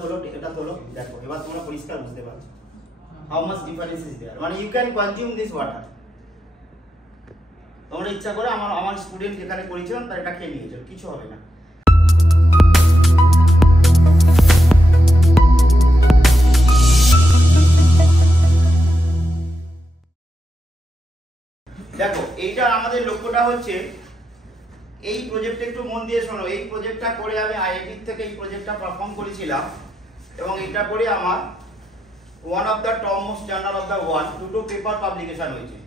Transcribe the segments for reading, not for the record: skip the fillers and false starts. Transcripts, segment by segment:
তোলো এটা তোলো দেখো এবার তোমরা পরিষ্কার বুঝতে পারছো how much difference is there মানে you can consume this water তোমরা ইচ্ছা করে আমার স্টুডেন্ট যেখানে করেছিলাম তার এটা খেয়ে নিয়েছো কিছু হবে না দেখো এইটা আমাদের লক্ষ্যটা হচ্ছে এই প্রজেক্টে একটু মন দিয়ে শোনো এই প্রজেক্টটা করে আমি আইআইটি থেকে এই প্রজেক্টটা পারফর্ম করেছিলাম এবং এটা করে আমার one of the top most journal of the world দুটো পেপার পাবলিকেশন হয়েছে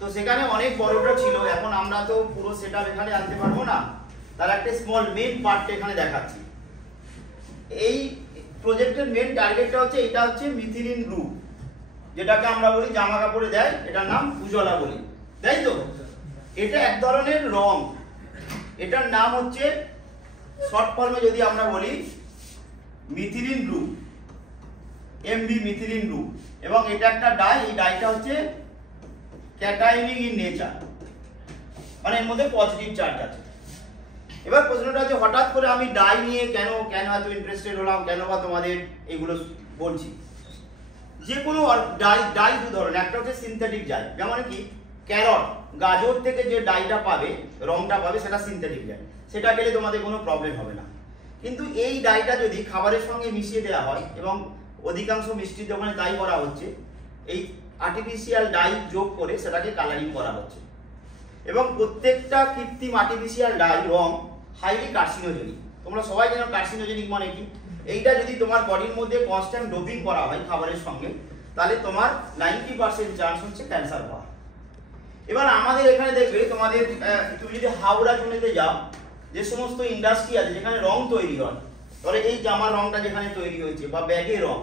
তো সেখানে অনেক বড়টা ছিল এখন আমরা তো পুরো সেটআপ এখানে আনতে পারবো না তার একটা স্মল মেইন পার্ট এখানে দেখাচ্ছি এই প্রজেক্টের মেইন টার্গেটটা হচ্ছে এটা হচ্ছে মিথিলিন গ্রুপ যেটাকে আমরা বলি জামা কাপড়ে দেয় এটার নাম উজালা বলি তাই তো এটা এক ধরনের রং এটার নাম হচ্ছে শর্ট ফর্মে যদি আমরা বলি methylene group MB methylene group এবং এটা একটা ডাই এই ডাইটা হচ্ছে ক্যাটায়নিক ইন নেচার মানে এর মধ্যে পজিটিভ চার্জ আছে এবার প্রশ্নটা হচ্ছে হঠাৎ করে আমি ডাই নিয়ে কেন এত ইন্টারেস্টেড হলাম কেন বা তোমাদের এগুলো বলছি যে কোনো ডাই দু ধরনের একটা হচ্ছে সিনথেটিক ডাই যেমন কি ক্যারট গাজর থেকে যে ডাইটা পাবে রংটা পাবে সেটা সিনথেটিক ডাই সেটা গেলে তোমাদের কোনো প্রবলেম হবে না কিন্তু এই ডাইটা যদি খাবারের সঙ্গে মিশিয়ে দেওয়া হয় এবং অধিকাংশ মিষ্টির দোকানে তাই করা হচ্ছে এই আর্টিফিশিয়াল ডাই যোগ করে সেটাকে কালারিং করা হচ্ছে এবং প্রত্যেকটা কৃত্রিম আর্টিফিশিয়াল ডাই রং হাইলি কার্সিনোজেনিক তোমরা সবাই জানো কার্সিনোজেনিক মানে কি এইটা যদি তোমার বডির মধ্যে কনস্ট্যান্ট ডোপিং করা হয় খাবারের সঙ্গে তাহলে তোমার 90% চান্স হচ্ছে ক্যান্সার হওয়া এবার আমাদের এখানে দেখবে তোমাদের তুমি যদি হাওড়া জোনেতে যাও যে সমস্ত ইন্ডাস্ট্রি আছে যেখানে রং তৈরি হয় ধরো এই জামার রংটা যেখানে তৈরি হয়েছে বা ব্যাগের রং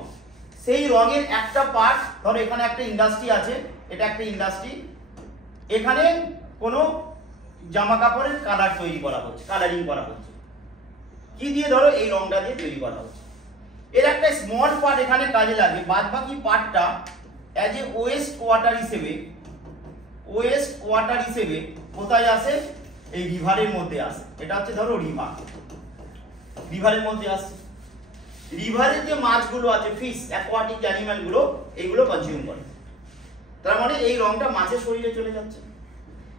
সেই রঙের একটা পার্ট ধরো এখানে একটা ইন্ডাস্ট্রি আছে এটা একটা ইন্ডাস্ট্রি এখানে কোনো জামা কাপড়ের কালার তৈরি করা হচ্ছে কালারিং করা হচ্ছে কি দিয়ে ধরো এই রংটা দিয়ে তৈরি করা হচ্ছে এর একটা স্মল পার্ট এখানে কাজে লাগে বাদ বাকি পার্টটা অ্যাজ এ ওয়েস্ট ওয়াটার হিসেবে কোথায় আসে এই রিভারের মধ্যে আসে এটা হচ্ছে ধরো রিভারের মধ্যে আসে রিভারের যে মাছগুলো আছে ফিশ অ্যাকোয়াটিক অ্যানিমাল গুলো এগুলো কনজিউম করে তার মানে এই রংটা মাছের শরীরে চলে যাচ্ছে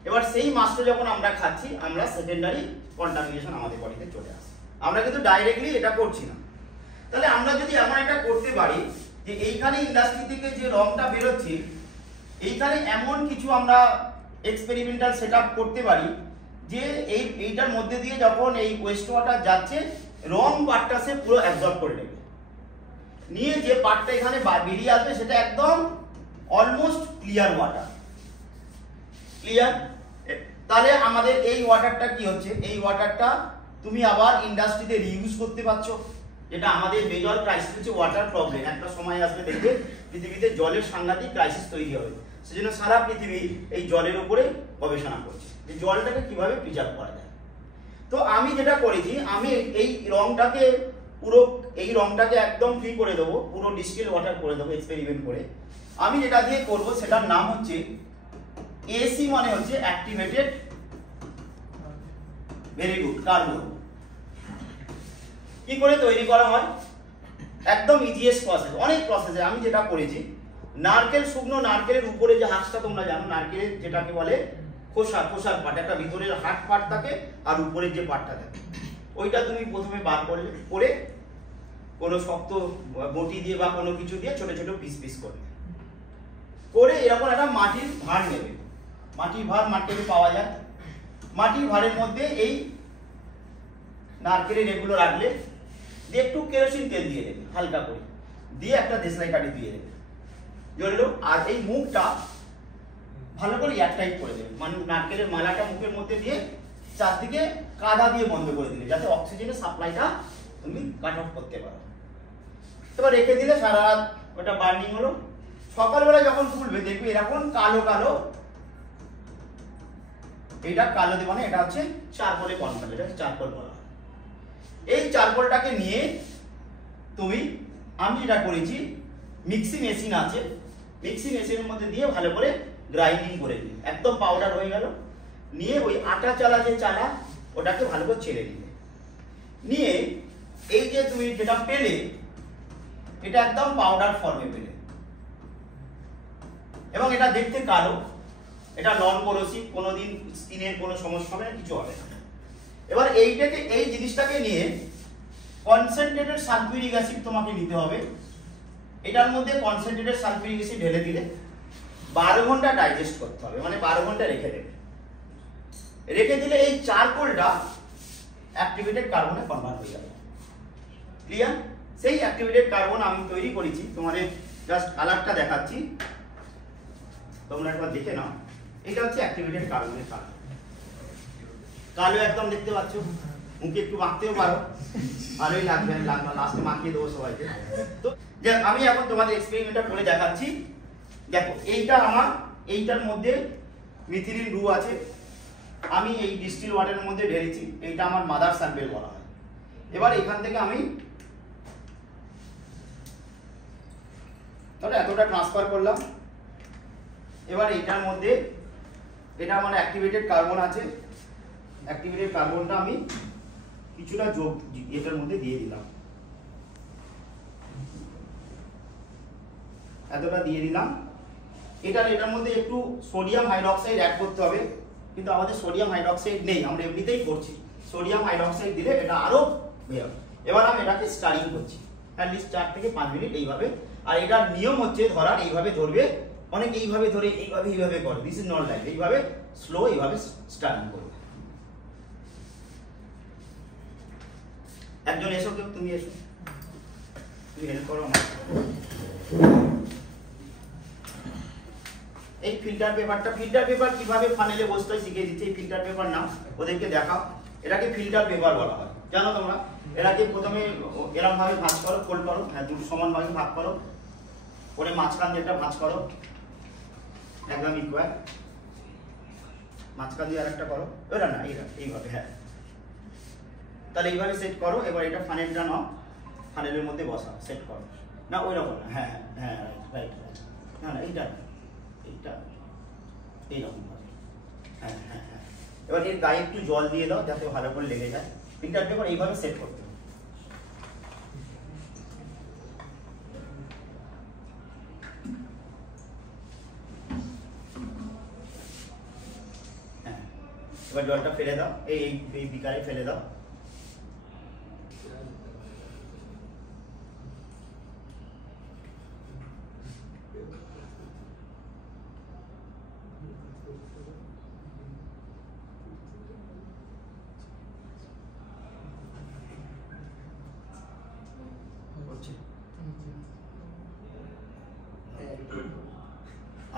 এবার সেই মাছটা যখন আমরা খাচ্ছি আমরা সেকেন্ডারি কন্টামিনেশন আমাদের বডিতে চলে আসে আমরা কিন্তু ডাইরেক্টলি এটা করছি না তাহলে আমরা যদি এমন একটা করতে পারি যে এইখানে ইন্ডাস্ট্রি থেকে যে রংটা বেরোচ্ছে এইখানে এমন কিছু আমরা এক্সপেরিমেন্টাল সেটআপ করতে পারি যে এইটার মধ্যে দিয়ে যখন এই ওয়েস্ট ওয়াটার যাচ্ছে রং পার্টটা সে পুরো অ্যাবজর্ব করে নেবে নিয়ে যে পার্টটা এখানে বেরিয়ে আসবে সেটা একদম অলমোস্ট ক্লিয়ার ওয়াটার ক্লিয়ার তাহলে আমাদের এই ওয়াটারটা কি হচ্ছে এই ওয়াটারটা তুমি আবার ইন্ডাস্ট্রিতে রিইউজ করতে পারছো যেটা আমাদের মেজর ক্রাইসিস হচ্ছে ওয়াটার প্রবলেম একটা সময় আসবে দেখবে পৃথিবীতে জলের সাংঘাতিক ক্রাইসিস তৈরি হবে সেজন্য সারা পৃথিবী এই জলের উপরে গবেষণা করছে যে জলটাকে কিভাবে প্রিজার্ভ করা যায় তো আমি যেটা করেছি আমি এই রংটাকে একদম ফ্রি করে দেবো পুরো ডিস্টিল ওয়াটার করে দেবো এক্সপেরিমেন্ট করে আমি যেটা দিয়ে করব সেটার নাম হচ্ছে এসি মানে হচ্ছে অ্যাক্টিভেটেড ভেরি গুড কার্বন কি করে তৈরি করা হয় একদম ইজিয়েস্ট প্রসেস অনেক প্রসেসে আমি যেটা করেছি শুকনো নারকেলের উপরে যে হাঁসটা তোমরা জানো নারকেলের যেটাকে বলে খোসার পার্ট একটা ভিতরের হার্ট পার্ট থাকে আর উপরের যে পার্টটা থাকে ওইটা তুমি প্রথমে বার করলে করে কোনো শক্ত বটি দিয়ে বা কোনো কিছু দিয়ে ছোট ছোট পিস করে এরকম একটা মাটির ভাঁড় নেবে মাটির ভাঁড় মার্কেটে পাওয়া যায় মাটির ভাঁড়ের মধ্যে এই নারকেলের এগুলো রাখলে দিয়ে একটু কেরোসিন তেল দিয়ে দেবে হালকা করে দিয়ে একটা দেশলাই কাঠি দিয়ে দেবে জ্বললো আর এই মুখটা ভালো করে এয়ারটাইট করে দেবে মানে নারকেলের মালাটা মুখের মধ্যে দিয়ে চারদিকে কাদা দিয়ে বন্ধ করে দিলে যাতে অক্সিজেনের সাপ্লাইটা তুমি কাট অফ করতে পারো এবার রেখে দিলে সারা রাত ওটা বার্নিং হলো সকালবেলা যখন খুলবে দেখবে এরকম কালো এটা কালো দেব না এটা হচ্ছে চারকোলে কনভার্ট এটা চারকোল বলা এই চারকোলটাকে নিয়ে আমি যেটা করেছি মিক্সি মেশিন আছে মিক্সি মেশিনের মধ্যে দিয়ে ভালো করে গ্রাইন্ডিং করে দিই একদম পাউডার হয়ে গেল নিয়ে ওই আটা চালা যে চালা ওটাকে ভালো করে ছেড়ে দিবে নিয়ে এই যে তুমি যেটা পেলে এটা একদম পাউডার ফর্মে পেলে এবং এটা দেখতে কালো, এটা নন কোরোসিভ, কোনোদিন স্কিনের কোনো সমস্যা হবে না, কিছু হবে না। এবার এইটাকে এই জিনিসটাকে নিয়ে কনসেন্ট্রেটেড সালফিউরিক অ্যাসিড তোমাকে নিতে হবে। এটার মধ্যে কনসেন্ট্রেটেড সালফিউরিক অ্যাসিড ঢেলে দিলে 12 ঘন্টা ডাইজেস্ট করতে হবে, মানে 12 ঘন্টা রেখে দেবে। রেখে দিলে এই চারকোলটা অ্যাক্টিভেটেড কার্বনে কনভার্ট হয়ে যাবে। ক্লিয়ার? সেই অ্যাক্টিভেটেড কার্বন আমি তৈরি করেছি, তোমাদের জাস্ট কালারটা দেখাচ্ছি, তোমরা একবার দেখে নাও। এটা হচ্ছে অ্যাক্টিভেটেড কার্বনের কালার, কালো একদম দেখতে পাচ্ছ। মুখে একটু মাখতেও পারো, ভালোই লাগবে, লাস্টে মাখিয়ে দেবো সবাইকে। তো আমি এখন তোমাদের এক্সপেরিমেন্টটা করে দেখাচ্ছি। দেখো এইটা আমার, এইটার মধ্যে মিথিলিন গ্রু আছে, আমি এই ডিস্টিল ওয়াটারের মধ্যে ঢেলেছি, এইটা আমার মাদার স্যাম্পেল বলা হয়। এবার এখান থেকে আমি এতটা ট্রান্সফার করলাম। এবার এইটার মধ্যে এটা আমার অ্যাক্টিভেটেড কার্বন আছে, অ্যাক্টিভেটেড কার্বনটা আমি কিছুটা যোগ এটার মধ্যে দিয়ে দিলাম, এতটা দিয়ে দিলাম। এটার মধ্যে একটু সোডিয়াম হাইড্রোক্সাইড অ্যাড করতে হবে, কিন্তু আমাদের সোডিয়াম হাইড্রোক্সাইড নেই, আমরা এমনিতেই করছি। সোডিয়াম হাইড্রোক্সাইড দিলে এটা আরো বের। এবার আমি এটাকে স্টারিং করছি অ্যাটলিস্ট 4 থেকে 5 মিনিট এইভাবে। আর এটার নিয়ম হচ্ছে ধরার এইভাবে ধরবে, অনেক এইভাবে ধরে এইভাবে করে, দিস ইজ নট লাইক, এইভাবে স্লো এইভাবে স্টারিং করবে। একজন এসো, কেউ তুমি এসো, তুমি হেল্প করো আমার। এই ফিল্টার পেপার কিভাবে ফানেলে বসতে হয় শিখিয়ে দিচ্ছি। এই ফিল্টার পেপার নাও, ওদেরকে দেখাও। এটাকে ফিল্টার পেপার বলা হয়, জানো তোমরা? এটাকে প্রথমে এরকম ভাবে ভাঁজ করো, ফোল্ড করো, হ্যাঁ দুটো সমান ভাবে ভাগ করো, করে মাঝখান দিয়ে একটা ভাঁজ করো, একদম ইকুয়াল। মাঝখান দিয়ে আরেকটা করো, ওটা না এইভাবে, হ্যাঁ তাহলে এইভাবে সেট করো। এবার এটা ফানেলটা নাও, ফানেলের মধ্যে বসাও, সেট করো। না ওই রকম না, হ্যাঁ হ্যাঁ রাইট, না না এইটা এইরকম ভাবে, হ্যাঁ হ্যাঁ হ্যাঁ। এবার এর গায়ে একটু জল দিয়ে দাও যাতে ভালো করে লেগে যায়। ফিল্টার পেপার এইভাবে সেট করতে হবে। হ্যাঁ এবার জলটা ফেলে দাও, এই বিকারে ফেলে দাও।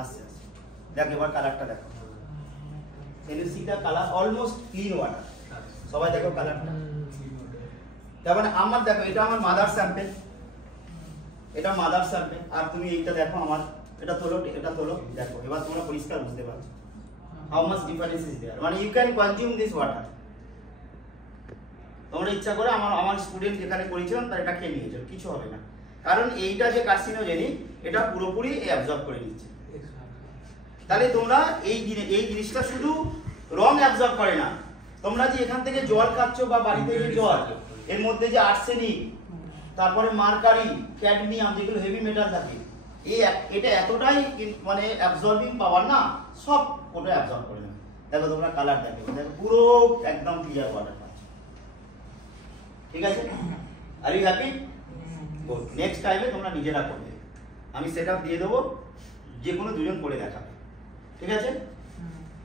আস্তে আস্তে দেখো, এবার কালারটা দেখো। এনএসিটা কালার অলমোস্ট ক্লিন ওয়াটার, সবাই দেখো কালারটা। তার মানে আমার দেখো, এটা আমার মাদার স্যাম্পেল, এটা মাদার স্যাম্পেল। আর তুমি এইটা দেখো আমার, এটা তোলো, এটা তোলো, দেখো এবার তোমরা পরিষ্কার বুঝতে পারছো how much difference is there. মানে you can consume this water. তোমরা ইচ্ছা করে আমার স্টুডেন্ট যেখানে করেছিলাম তার এটা খেয়ে নিয়েছো, কিছু হবে না, কারণ এইটা যে কার্সিনোজেনিক এটা পুরোপুরি অ্যাবজর্ব করে নিচ্ছে। তাহলে তোমরা এই জিনিসটা শুধু রং অ্যাবজর্ব করে না, তোমরা যে এখান থেকে জল খাচ্ছ বা বাড়িতে যে জল, এর মধ্যে যে আর্সেনিক, তারপরে মার্কারি, ক্যাডমিয়াম, যেগুলো হেভি মেটাল থাকে, এটা এতটাই মানে অ্যাবজর্বিং পাওয়ার না, সব ওটা অ্যাবজর্ব করে নেবে। দেখো তোমরা কালার দেখো, পুরো একদম ক্লিয়ার ওয়াটার পাচ্ছ। ঠিক আছে? Are you happy? Good. Next টাইমে তোমরা নিজেরা করবে, আমি সেটআপ দিয়ে দেবো, যে কোনো দুজন করে দেখাবে। ঠিক আছে?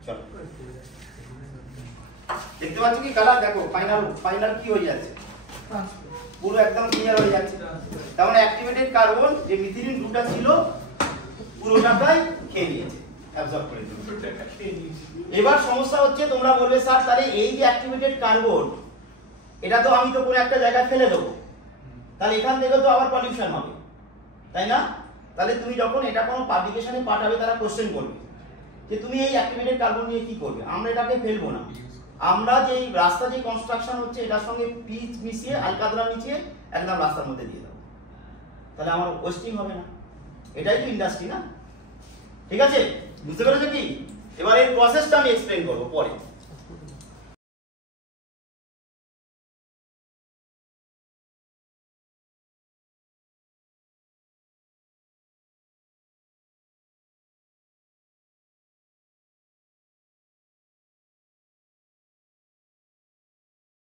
চলো, দেখতে পাচ্ছ কি কালার? দেখো ফাইনাল কি হয়ে যাচ্ছে, পুরো একদম ক্লিয়ার হয়ে যাচ্ছে। তার মানে অ্যাক্টিভেটেড কার্বন যে মিথিলিন গ্রুপটা ছিল পুরোটাই খেয়ে নিয়েছে, অ্যাবজর্ব করে দিয়েছে। এবার সমস্যা হচ্ছে, তোমরা বলবে স্যার তাহলে এই যে অ্যাক্টিভেটেড কার্বন, এটা তো আমি তো কোনো একটা জায়গায় ফেলে দেবো, তাহলে এখান থেকে তো আবার পলিউশন হবে, তাই না? তাহলে তুমি যখন এটা কোনো পাবলিকেশনে পাঠাবে, তারা কোশ্চেন করবে যে তুমি এই অ্যাক্টিভেটেড কার্বন নিয়ে কি করবে। আমরা এটাকে ফেলবো না, আমরা যে রাস্তা যে কনস্ট্রাকশন হচ্ছে এটার সঙ্গে পিচ মিশিয়ে, আলকাতরা মিশিয়ে একদম রাস্তার মধ্যে দিয়ে দেবো, তাহলে আমার ওয়েস্টিং হবে না। এটাই তো ইন্ডাস্ট্রি না? ঠিক আছে, বুঝতে পেরেছো কি? এবার এই প্রসেসটা আমি এক্সপ্লেন করবো পরে।